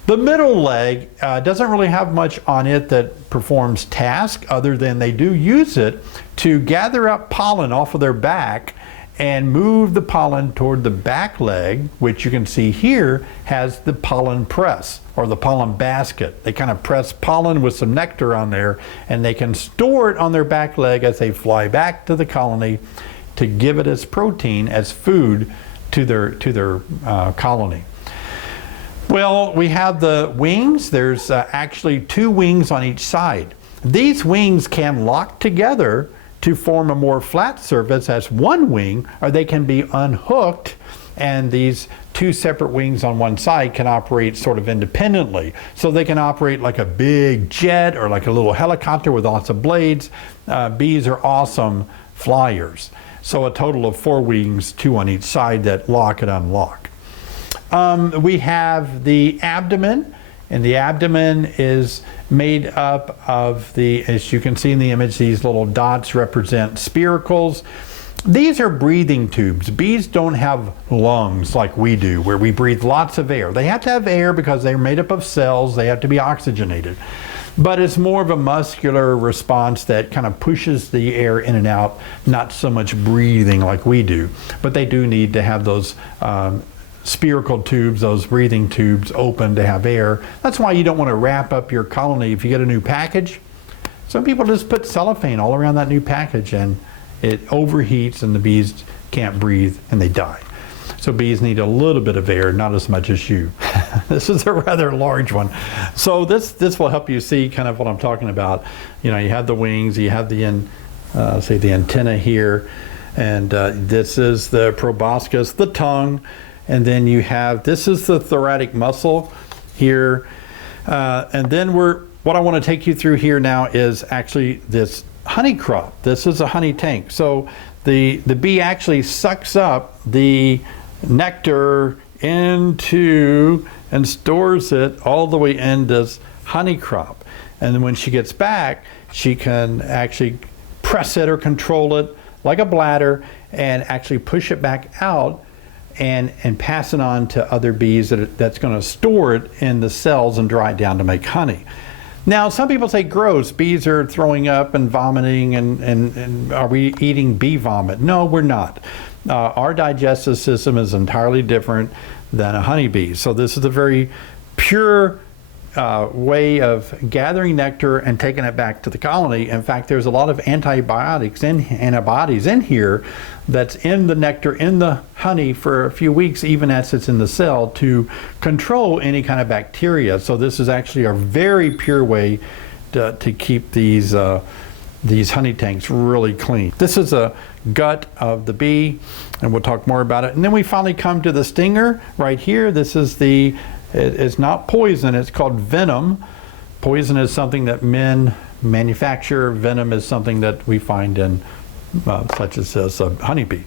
The middle leg doesn't really have much on it that performs tasks, other than they do use it to gather up pollen off of their back and move the pollen toward the back leg, which you can see here has the pollen press or the pollen basket. They kind of press pollen with some nectar on there, and they can store it on their back leg as they fly back to the colony to give it as protein, as food to their colony. Well, we have the wings. There's actually two wings on each side. These wings can lock together to form a more flat surface as one wing, or they can be unhooked and these two separate wings on one side can operate sort of independently. So they can operate like a big jet or like a little helicopter with lots of blades. Bees are awesome flyers. So a total of 4 wings, 2 on each side, that lock and unlock. We have the abdomen, and the abdomen is made up of as you can see in the image, these little dots represent spiracles. These are breathing tubes. Bees don't have lungs like we do, where we breathe lots of air. They have to have air because they're made up of cells. They have to be oxygenated. But it's more of a muscular response that kind of pushes the air in and out, not so much breathing like we do. But they do need to have those spherical tubes, those breathing tubes open to have air. That's why you don't want to wrap up your colony if you get a new package. Some people just put cellophane all around that new package and it overheats and the bees can't breathe and they die. So bees need a little bit of air, not as much as you. This is a rather large one. So this will help you see kind of what I'm talking about. You know, you have the wings, you have the antenna here, and this is the proboscis, the tongue, and then you have, this is the thoracic muscle here, and then what I want to take you through here now is actually this honey crop. This is a honey tank. So the bee actually sucks up the nectar into and stores it all the way in this honey crop. And then when she gets back, she can actually press it or control it like a bladder and actually push it back out and pass it on to other bees that's going to store it in the cells and dry it down to make honey. Now, some people say gross, bees are throwing up and vomiting, and are we eating bee vomit? No, we're not. Our digestive system is entirely different than a honeybee. So this is a very pure way of gathering nectar and taking it back to the colony. In fact, there's a lot of antibodies in here that's in the nectar, in the honey for a few weeks, even as it's in the cell, to control any kind of bacteria. So this is actually a very pure way to keep these honey tanks really clean. This is a gut of the bee, and we'll talk more about it. And then we finally come to the stinger right here. This is it's not poison, it's called venom. Poison is something that men manufacture. Venom is something that we find in such as this honeybee.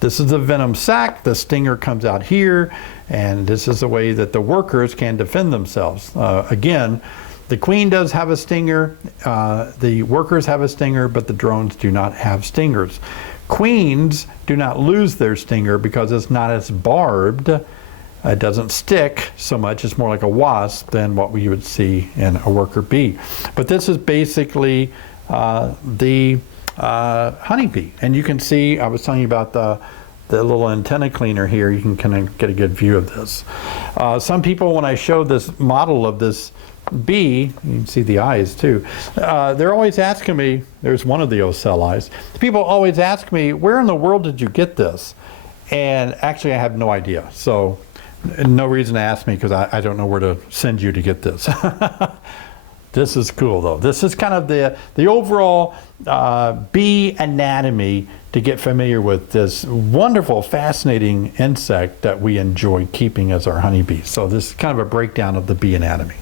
This is the venom sac. The stinger comes out here, and this is the way that the workers can defend themselves. Again, the queen does have a stinger, the workers have a stinger, but the drones do not have stingers. Queens do not lose their stinger because it's not as barbed. It doesn't stick so much. It's more like a wasp than what you would see in a worker bee. But this is basically the honeybee. And you can see, I was telling you about the little antenna cleaner here. You can kind of get a good view of this. Some people, when I show this model of this bee, you can see the eyes too, they're always asking me, there's one of the ocelli, people always ask me, where in the world did you get this? And actually I have no idea. So no reason to ask me, because I don't know where to send you to get this. This is cool though. This is kind of the overall bee anatomy to get familiar with this wonderful, fascinating insect that we enjoy keeping as our honeybees. So this is kind of a breakdown of the bee anatomy.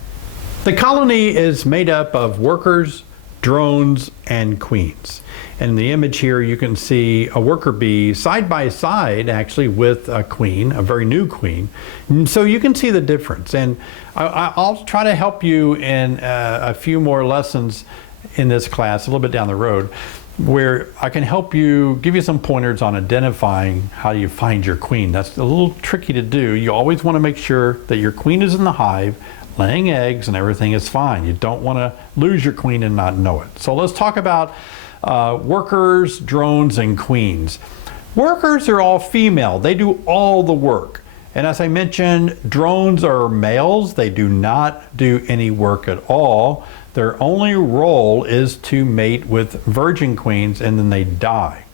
The colony is made up of workers, drones, and queens. And in the image here, you can see a worker bee side by side, actually, with a queen, a very new queen. And so you can see the difference. And I'll try to help you in a few more lessons in this class, a little bit down the road, where I can help you, give you some pointers on identifying how you find your queen. That's a little tricky to do. You always want to make sure that your queen is in the hive, laying eggs, and everything is fine. You don't want to lose your queen and not know it. So let's talk about workers, drones, and queens. Workers are all female. They do all the work. And as I mentioned, drones are males. They do not do any work at all. Their only role is to mate with virgin queens, and then they die.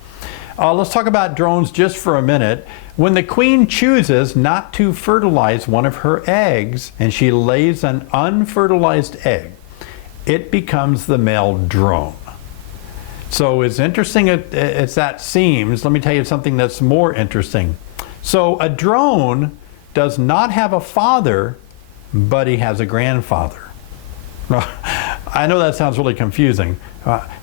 Let's talk about drones just for a minute. When the queen chooses not to fertilize one of her eggs and she lays an unfertilized egg, it becomes the male drone. So as interesting as that seems, let me tell you something that's more interesting. So a drone does not have a father, but he has a grandfather. I know that sounds really confusing.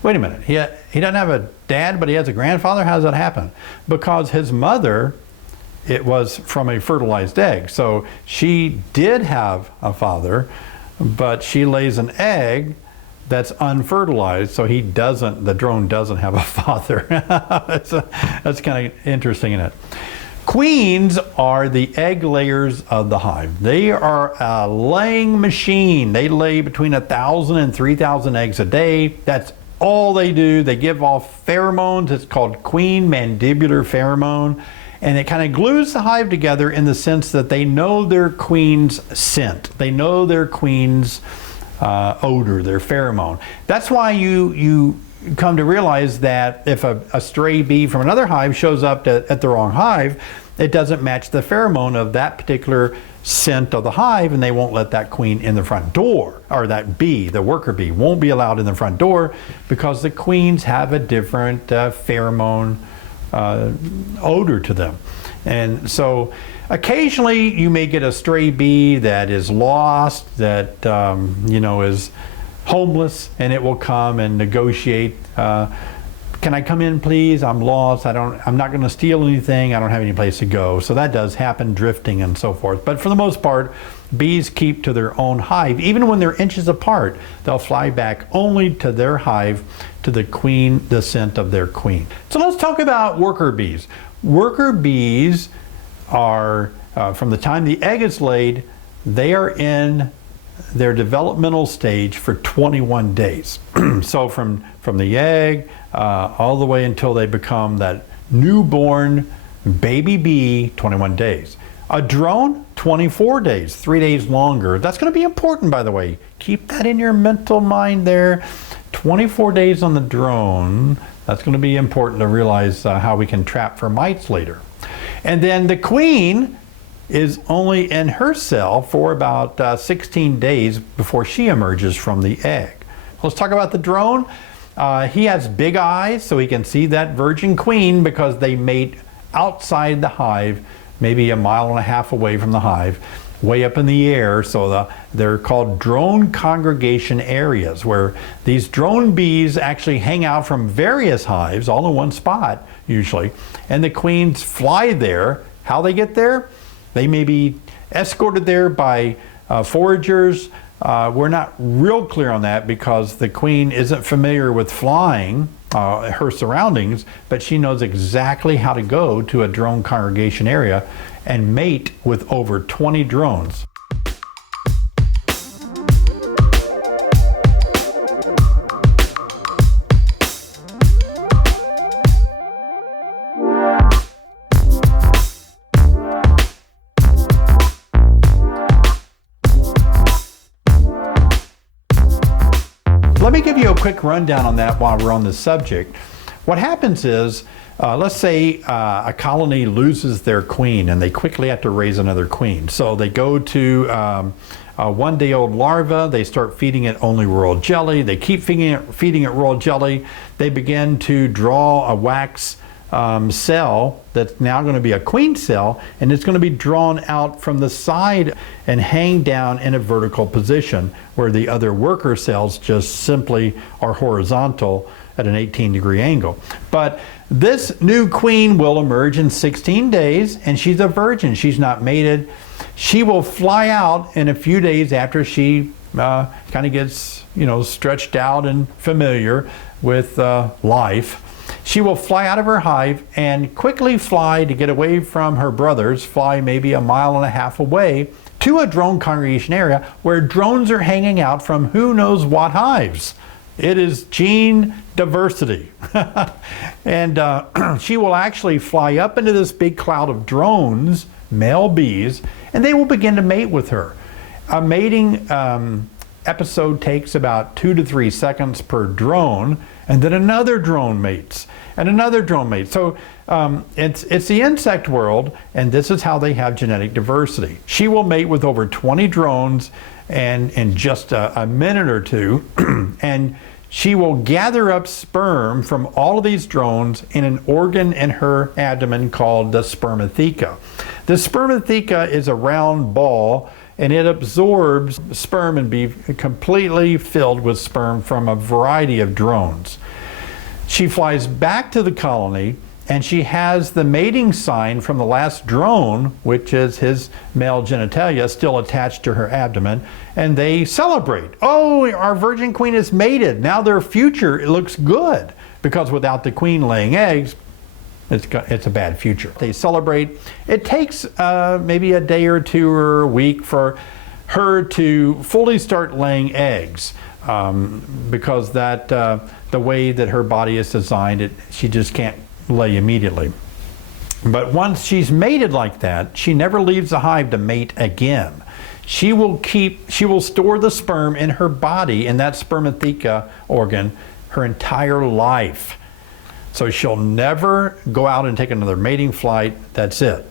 Wait a minute, he doesn't have a dad, but he has a grandfather? How does that happen? Because his mother, it was from a fertilized egg. So she did have a father, but she lays an egg that's unfertilized, so the drone doesn't have a father. That's kind of interesting, isn't it? Queens are the egg layers of the hive. They are a laying machine. They lay between 1,000 and 3,000 eggs a day. That's all they do. They give off pheromones. It's called queen mandibular pheromone. And it kind of glues the hive together in the sense that they know their queen's scent. They know their queen's odor, their pheromone. That's why you come to realize that if a stray bee from another hive shows up at the wrong hive, it doesn't match the pheromone of that particular scent of the hive, and they won't let that queen in the front door, or that bee, the worker bee, won't be allowed in the front door because the queens have a different pheromone odor to them. And so occasionally you may get a stray bee that is lost, that is homeless, and it will come and negotiate. Can I come in, please? I'm lost. I'm not going to steal anything. I don't have any place to go. So that does happen, drifting and so forth. But for the most part, bees keep to their own hive. Even when they're inches apart, they'll fly back only to their hive, to the queen, the scent of their queen. So let's talk about worker bees. Worker bees are, from the time the egg is laid, they are in their developmental stage for 21 days. So from the egg all the way until they become that newborn baby bee, 21 days. A drone, 24 days, 3 days longer. That's going to be important, by the way. Keep that in your mental mind there. 24 days on the drone. That's going to be important to realize how we can trap for mites later. And then the queen is only in her cell for about 16 days before she emerges from the egg. Let's talk about the drone. He has big eyes, so he can see that virgin queen because they mate outside the hive, maybe 1.5 miles away from the hive, way up in the air. So they're called drone congregation areas, where these drone bees actually hang out from various hives, all in one spot usually, and the queens fly there. How they get there? They may be escorted there by foragers. We're not real clear on that because the queen isn't familiar with flying her surroundings, but she knows exactly how to go to a drone congregation area and mate with over 20 drones. Let me give you a quick rundown on that while we're on this subject. What happens is, let's say a colony loses their queen and they quickly have to raise another queen. So they go to a one-day-old larva, they start feeding it only royal jelly, they keep feeding it royal jelly, they begin to draw a wax cell that's now going to be a queen cell, and it's going to be drawn out from the side and hang down in a vertical position where the other worker cells just simply are horizontal at an 18-degree angle. But this new queen will emerge in 16 days, and she's a virgin. She's not mated. She will fly out in a few days after she kind of gets, stretched out and familiar with life. She will fly out of her hive and quickly fly to get away from her brothers, fly maybe 1.5 miles away to a drone congregation area where drones are hanging out from who knows what hives. It is gene diversity. And she will actually fly up into this big cloud of drones, male bees, and they will begin to mate with her. A mating episode takes about 2 to 3 seconds per drone, and then another drone mates, and another drone mates. So it's the insect world, and this is how they have genetic diversity. She will mate with over 20 drones and in just a minute or two, and she will gather up sperm from all of these drones in an organ in her abdomen called the spermatheca. The spermatheca is a round ball, and it absorbs sperm and be completely filled with sperm from a variety of drones. She flies back to the colony, and she has the mating sign from the last drone, which is his male genitalia, still attached to her abdomen, and they celebrate. Oh, our virgin queen is mated. Now their future, it looks good, because without the queen laying eggs, it's a bad future. They celebrate. It takes maybe a day or two or a week for her to fully start laying eggs, because the way that her body is designed, she just can't lay immediately. But once she's mated like that, she never leaves the hive to mate again. She will store the sperm in her body, in that spermatheca organ, her entire life. So she'll never go out and take another mating flight. That's it.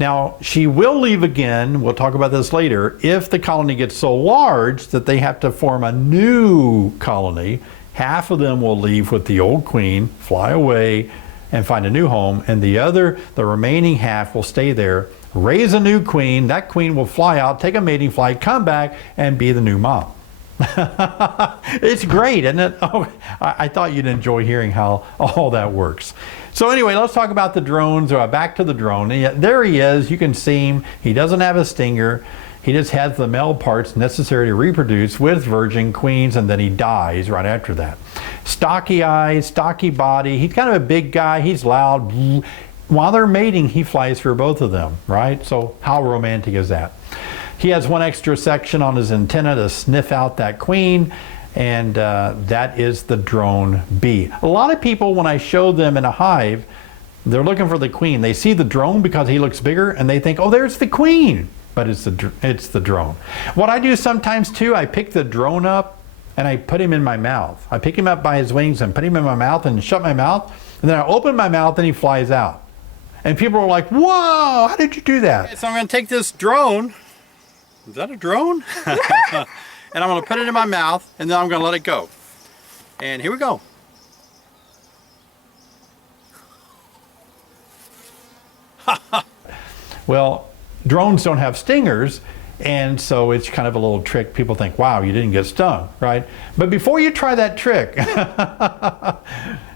Now, she will leave again, we'll talk about this later, if the colony gets so large that they have to form a new colony. Half of them will leave with the old queen, fly away, and find a new home, and the remaining half will stay there, raise a new queen. That queen will fly out, take a mating flight, come back, and be the new mom. It's great, isn't it? Oh, I thought you'd enjoy hearing how all that works. So anyway, let's talk about the drones. Back to the drone. There he is. You can see him. He doesn't have a stinger. He just has the male parts necessary to reproduce with virgin queens, and then he dies right after that. Stocky eyes, stocky body. He's kind of a big guy. He's loud. While they're mating, he flies for both of them, right? So how romantic is that? He has one extra section on his antenna to sniff out that queen, and that is the drone bee. A lot of people, when I show them in a hive, they're looking for the queen. They see the drone because he looks bigger, and they think, oh, there's the queen. But it's the drone. What I do sometimes too, I pick the drone up and I put him in my mouth. I pick him up by his wings and put him in my mouth and shut my mouth, and then I open my mouth and he flies out. And people are like, whoa, how did you do that? Okay, so I'm gonna take this drone. Is that a drone? And I'm gonna put it in my mouth, and then I'm gonna let it go. And here we go. Well, drones don't have stingers, and so it's kind of a little trick. People think, wow, you didn't get stung, right? But before you try that trick,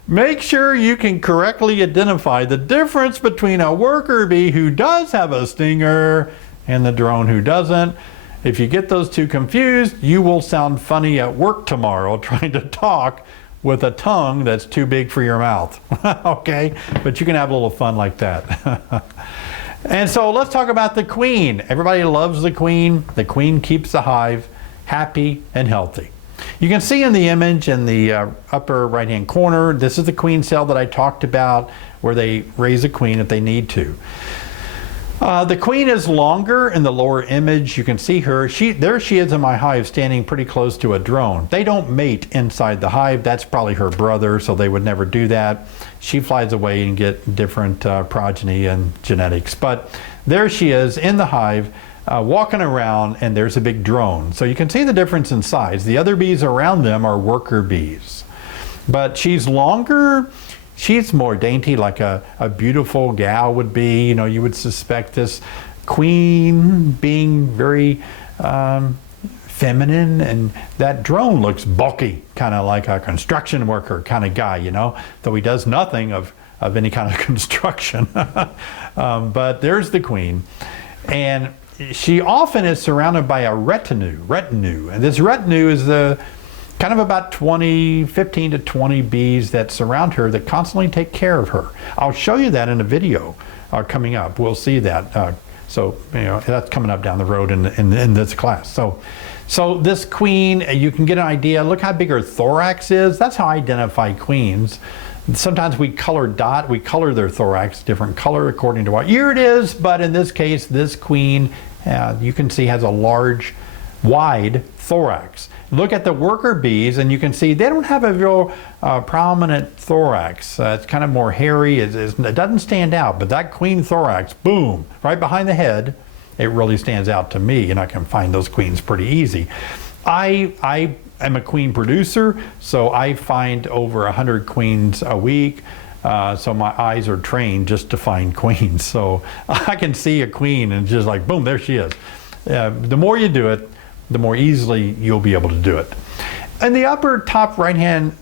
make sure you can correctly identify the difference between a worker bee who does have a stinger and the drone who doesn't. If you get those two confused, you will sound funny at work tomorrow trying to talk with a tongue that's too big for your mouth. Okay? But you can have a little fun like that. And so let's talk about the queen. Everybody loves the queen. The queen keeps the hive happy and healthy. You can see in the image in the upper right hand corner, this is the queen cell that I talked about, where they raise a queen if they need to. The queen is longer in the lower image. You can see her. There she is in my hive, standing pretty close to a drone. They don't mate inside the hive. That's probably her brother, so they would never do that. She flies away and get different progeny and genetics. But there she is in the hive, walking around, and there's a big drone. So you can see the difference in size. The other bees around them are worker bees. But she's longer. She's more dainty, like a beautiful gal would be. You know, you would suspect this queen being very feminine, and that drone looks bulky, kind of like a construction worker kind of guy, you know, though he does nothing of any kind of construction. But there's the queen, and she often is surrounded by a retinue, and this retinue is the kind of about 15 to 20 bees that surround her that constantly take care of her. I'll show you that in a video coming up. We'll see that. So, you know, that's coming up down the road in this class. So this queen, you can get an idea. Look how big her thorax is. That's how I identify queens. Sometimes we color their thorax different color according to what year it is, but in this case, this queen, you can see has a large, wide thorax. Look at the worker bees, and you can see they don't have a real prominent thorax. It's kind of more hairy. It doesn't stand out, but that queen thorax, boom, right behind the head, it really stands out to me, and I can find those queens pretty easy. I am a queen producer, so I find over 100 queens a week. So my eyes are trained just to find queens. So I can see a queen and just like, boom, there she is. The more you do it, the more easily you'll be able to do it. In the upper top right-hand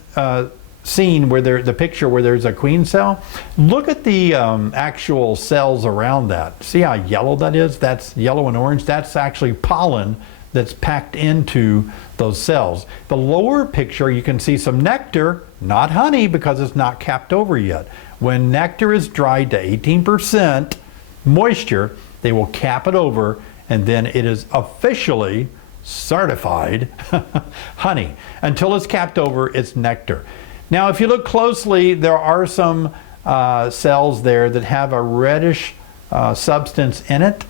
scene where the picture where there's a queen cell, look at the actual cells around that. See how yellow that is? That's yellow and orange. That's actually pollen that's packed into those cells. The lower picture, you can see some nectar, not honey because it's not capped over yet. When nectar is dried to 18% moisture, they will cap it over, and then it is officially certified honey. Until it's capped over, it's nectar. Now, if you look closely, there are some cells there that have a reddish substance in it.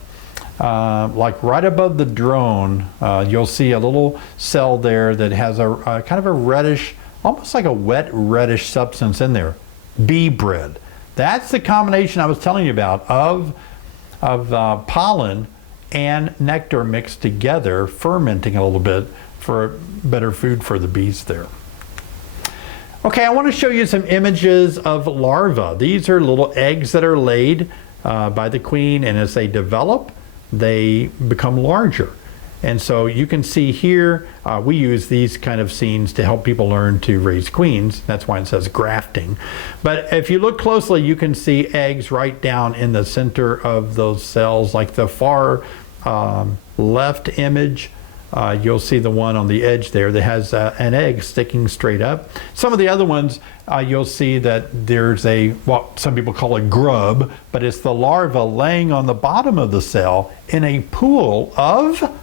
Like right above the drone, you'll see a little cell there that has a kind of a reddish, almost like a wet reddish substance in there. Bee bread. That's the combination I was telling you about of pollen and nectar mixed together, fermenting a little bit for better food for the bees there. Okay, I want to show you some images of larvae. These are little eggs that are laid by the queen, and as they develop, they become larger. And so you can see here, we use these kind of scenes to help people learn to raise queens. That's why it says grafting. But if you look closely, you can see eggs right down in the center of those cells, like the far left image. You'll see the one on the edge there that has an egg sticking straight up. Some of the other ones, you'll see that there's what some people call a grub, but it's the larva laying on the bottom of the cell in a pool of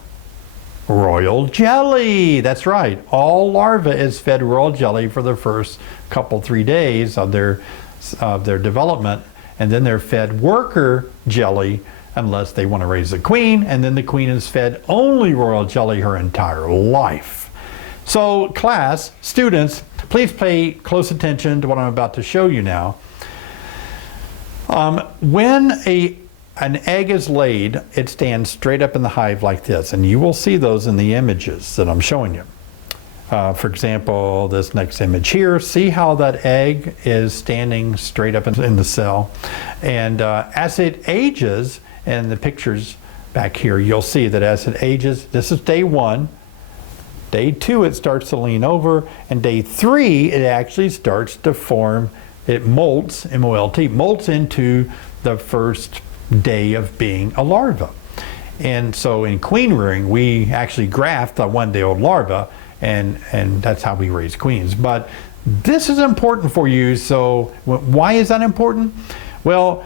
royal jelly. That's right. All larvae is fed royal jelly for the first couple, 3 days of their development, and then they're fed worker jelly unless they want to raise the queen, and then the queen is fed only royal jelly her entire life. So class, students, please pay close attention to what I'm about to show you now. When an egg is laid, it stands straight up in the hive like this, and you will see those in the images that I'm showing you. For example, this next image here, see how that egg is standing straight up in the cell. And as it ages, and the pictures back here, you'll see that as it ages, this is day 1. Day 2, it starts to lean over, and day 3, it actually starts to form, it molts, M-O-L-T, molts into the first day of being a larva. And so in queen rearing, we actually graft a 1-day-old larva, and that's how we raise queens. But this is important for you, so why is that important? Well,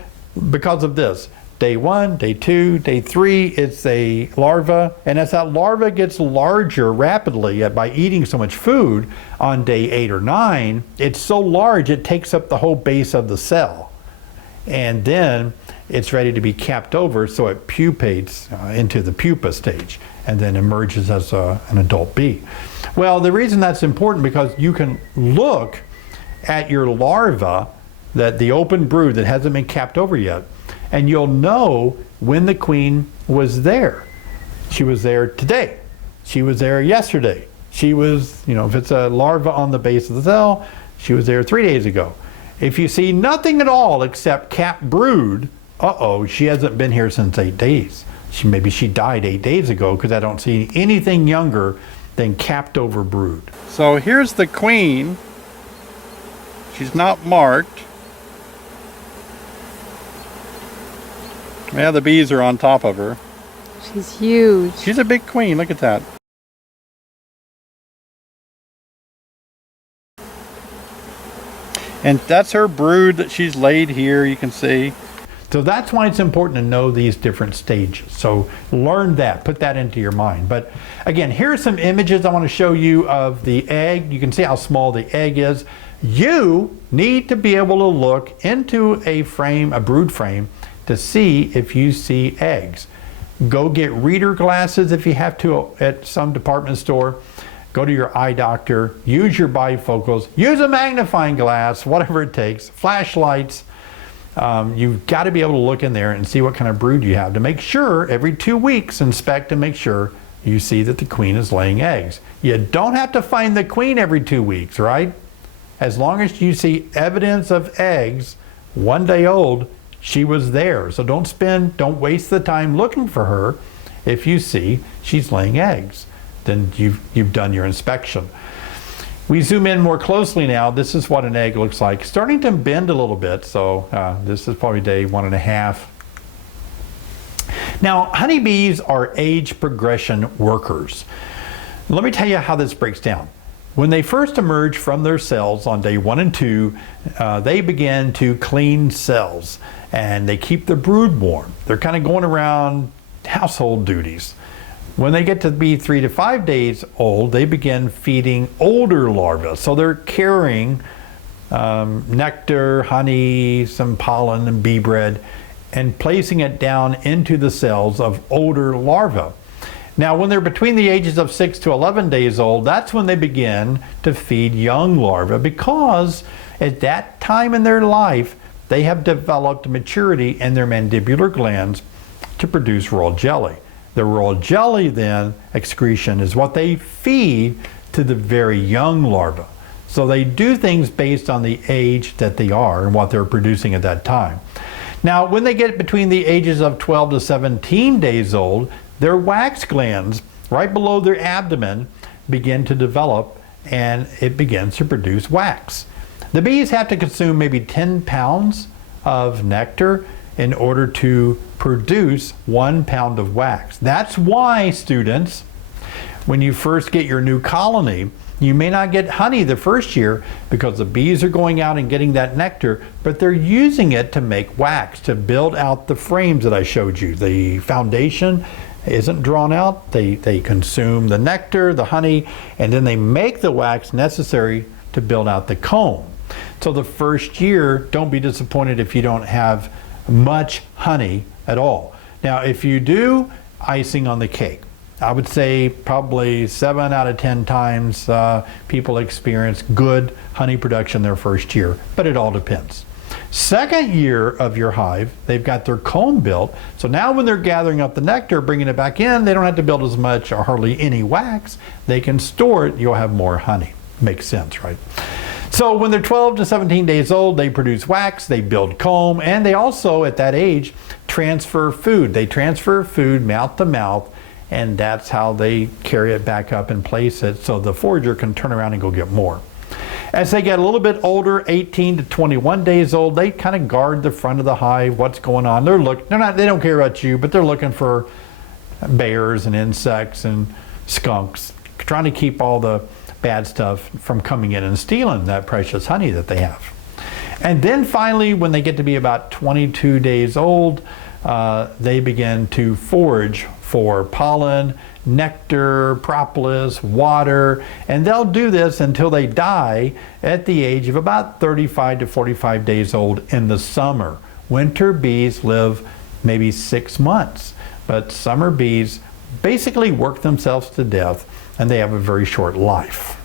because of this. Day 1, day 2, day 3, it's a larva, and as that larva gets larger rapidly by eating so much food, on day 8 or 9, it's so large it takes up the whole base of the cell. And then it's ready to be capped over, so it pupates into the pupa stage and then emerges as an adult bee. Well, the reason that's important because you can look at your larva, that the open brood that hasn't been capped over yet, and you'll know when the queen was there. She was there today. She was there yesterday. She was, if it's a larva on the base of the cell, she was there 3 days ago. If you see nothing at all except capped brood, she hasn't been here since 8 days. Maybe she died 8 days ago because I don't see anything younger than capped over brood. So here's the queen. She's not marked. Yeah, the bees are on top of her. She's huge. She's a big queen, look at that. And that's her brood that she's laid here, you can see. So that's why it's important to know these different stages. So learn that, put that into your mind. But again, here are some images I want to show you of the egg. You can see how small the egg is. You need to be able to look into a frame, a brood frame, to see if you see eggs. Go get reader glasses if you have to at some department store. Go to your eye doctor, use your bifocals, use a magnifying glass, whatever it takes, flashlights. You've got to be able to look in there and see what kind of brood you have to make sure every 2 weeks inspect and make sure you see that the queen is laying eggs. You don't have to find the queen every 2 weeks, right? As long as you see evidence of eggs 1 day old, she was there. So don't waste the time looking for her. If you see she's laying eggs, then you've done your inspection. We zoom in more closely now. This is what an egg looks like. Starting to bend a little bit, so this is probably day 1.5. Now, honeybees are age progression workers. Let me tell you how this breaks down. When they first emerge from their cells on day 1 and 2, they begin to clean cells and they keep the brood warm. They're kind of going around household duties. When they get to be 3 to 5 days old, they begin feeding older larvae. So they're carrying nectar, honey, some pollen, and bee bread, and placing it down into the cells of older larvae. Now, when they're between the ages of 6 to 11 days old, that's when they begin to feed young larvae, because at that time in their life, they have developed maturity in their mandibular glands to produce royal jelly. The royal jelly then excretion is what they feed to the very young larvae. So they do things based on the age that they are and what they're producing at that time. Now, when they get between the ages of 12 to 17 days old, their wax glands right below their abdomen begin to develop, and it begins to produce wax. The bees have to consume maybe 10 pounds of nectar in order to produce 1 pound of wax. That's why, students, when you first get your new colony, you may not get honey the first year because the bees are going out and getting that nectar, but they're using it to make wax, to build out the frames that I showed you. The foundation isn't drawn out. They consume the nectar, the honey, and then they make the wax necessary to build out the comb. So the first year, don't be disappointed if you don't have much honey at all. Now, if you do, icing on the cake. I would say probably 7 out of 10 times people experience good honey production their first year, but it all depends. Second year of your hive, they've got their comb built, so now when they're gathering up the nectar, bringing it back in, they don't have to build as much or hardly any wax. They can store it, you'll have more honey. Makes sense, right? So when they're 12 to 17 days old, they produce wax, they build comb, and they also, at that age, transfer food. They transfer food mouth to mouth, and that's how they carry it back up and place it so the forager can turn around and go get more. As they get a little bit older, 18 to 21 days old, they kind of guard the front of the hive, what's going on. They don't care about you, but they're looking for bears and insects and skunks, trying to keep all the bad stuff from coming in and stealing that precious honey that they have. And then finally, when they get to be about 22 days old, they begin to forage for pollen, nectar, propolis, water, and they'll do this until they die at the age of about 35 to 45 days old in the summer. Winter bees live maybe 6 months, but summer bees basically work themselves to death, and they have a very short life.